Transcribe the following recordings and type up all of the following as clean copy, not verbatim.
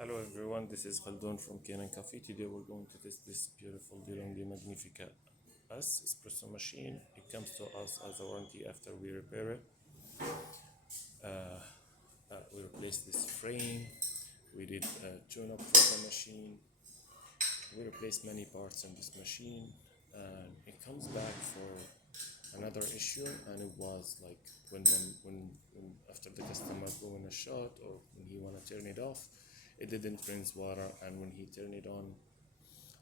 Hello everyone, this is Khaldun from Kanen Coffee. Today we're going to test this beautiful DeLonghi magnifica espresso machine. It comes to us as a warranty after we repair it. We replaced this frame. We did a tune-up for the machine. We replaced many parts in this machine, and it comes back for another issue. And it was like when after the customer go in a shot or when he wanna turn it off, it didn't rinse water, and when he turned it on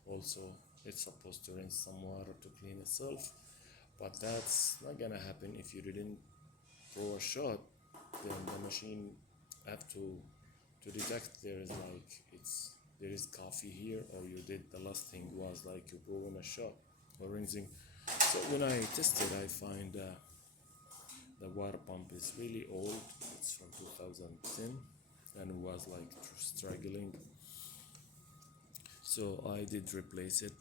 also it's supposed to rinse some water to clean itself, but that's not gonna happen if you didn't throw a shot. Then the machine have to detect there is coffee here, or you did the last thing was like you go in a shot or rinsing. So when I tested, I find the water pump is really old. It's from 2010 and was like struggling, so I did replace it.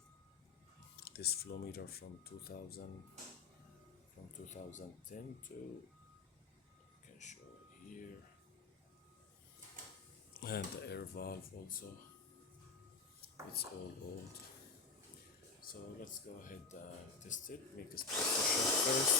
This flow meter from 2010 to, I can show it here, and the air valve also, it's all old. So let's go ahead and test it. Make a espresso shot first.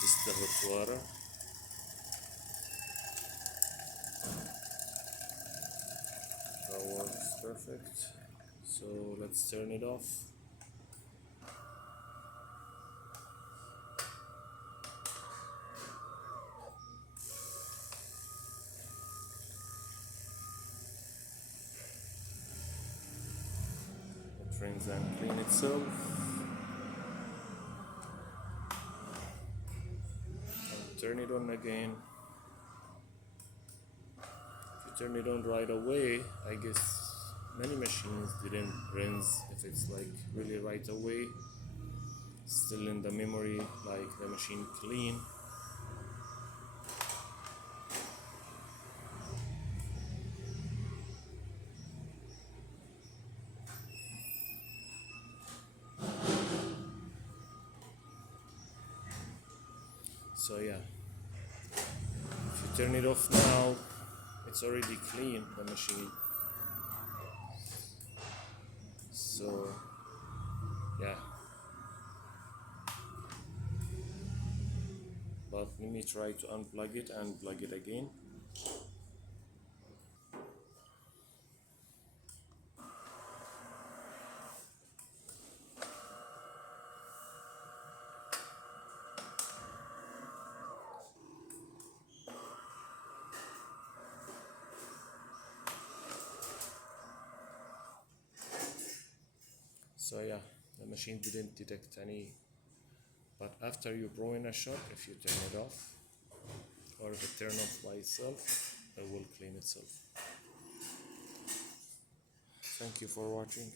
This is the hot water. That works perfect. So let's turn it off. It rinse and clean itself. And turn it on again. If you turn it on right away, I guess many machines didn't rinse. If it's like really right away, still in the memory, like the machine clean. So yeah, if you turn it off now, it's already clean, the machine. So yeah, but let me try to unplug it and plug it again. So yeah, the machine didn't detect any, but after you blow in a shot, if you turn it off or if it turn off by itself, it will clean itself. Thank you for watching.